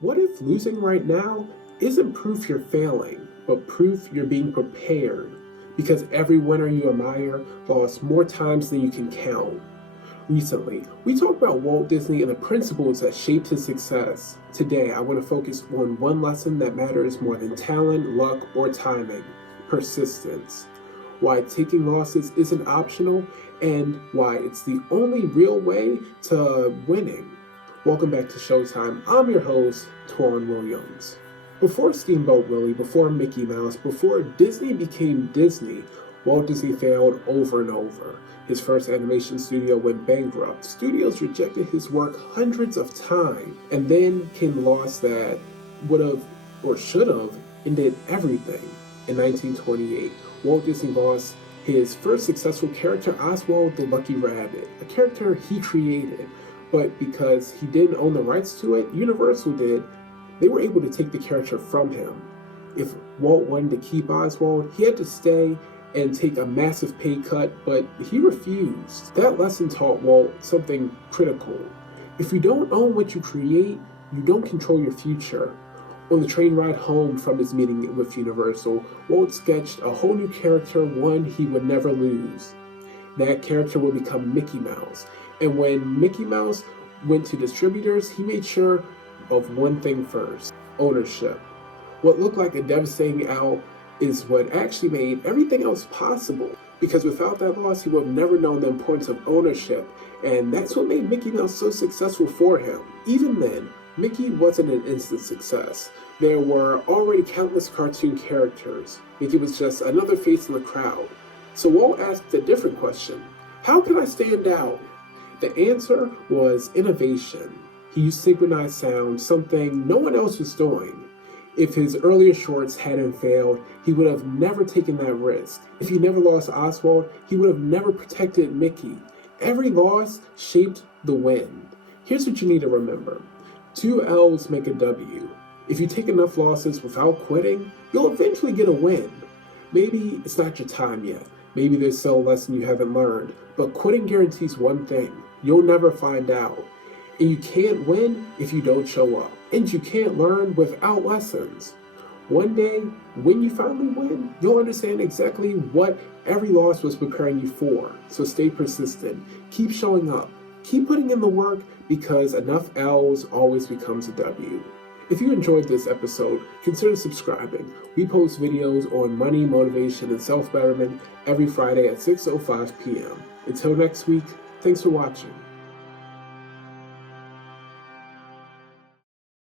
What if losing right now isn't proof you're failing, but proof you're being prepared? Because every winner you admire lost more times than you can count. Recently, we talked about Walt Disney and the principles that shaped his success. Today, I want to focus on one lesson that matters more than talent, luck, or timing: persistence. Why taking losses isn't optional, and why it's the only real way to winning. Welcome back to Showtime. I'm your host, Twan Williams. Before Steamboat Willie, before Mickey Mouse, before Disney became Disney, Walt Disney failed over and over. His first animation studio went bankrupt. Studios rejected his work hundreds of times. And then came the loss that would have, or should have, ended everything. In 1928, Walt Disney lost his first successful character, Oswald the Lucky Rabbit, a character he created. But because he didn't own the rights to it, Universal did, they were able to take the character from him. If Walt wanted to keep Oswald, he had to stay and take a massive pay cut, but he refused. That lesson taught Walt something critical. If you don't own what you create, you don't control your future. On the train ride home from his meeting with Universal, Walt sketched a whole new character, one he would never lose. That character would become Mickey Mouse. And when Mickey Mouse went to distributors, he made sure of one thing first: ownership. What looked like a devastating out is what actually made everything else possible. Because without that loss, he would have never known the importance of ownership. And that's what made Mickey Mouse so successful for him. Even then, Mickey wasn't an instant success. There were already countless cartoon characters. Mickey was just another face in the crowd. So Walt asked a different question: how can I stand out? The answer was innovation. He used synchronized sound, something no one else was doing. If his earlier shorts hadn't failed, he would have never taken that risk. If he never lost Oswald, he would have never protected Mickey. Every loss shaped the win. Here's what you need to remember: 2 L's make a W. If you take enough losses without quitting, you'll eventually get a win. Maybe it's not your time yet. Maybe there's still a lesson you haven't learned. But quitting guarantees one thing: you'll never find out. And you can't win if you don't show up. And you can't learn without lessons. One day, when you finally win, you'll understand exactly what every loss was preparing you for. So stay persistent. Keep showing up. Keep putting in the work, because enough L's always becomes a W. If you enjoyed this episode, consider subscribing. We post videos on money, motivation, and self-betterment every Friday at 6:05 p.m. Until next week, thanks for watching.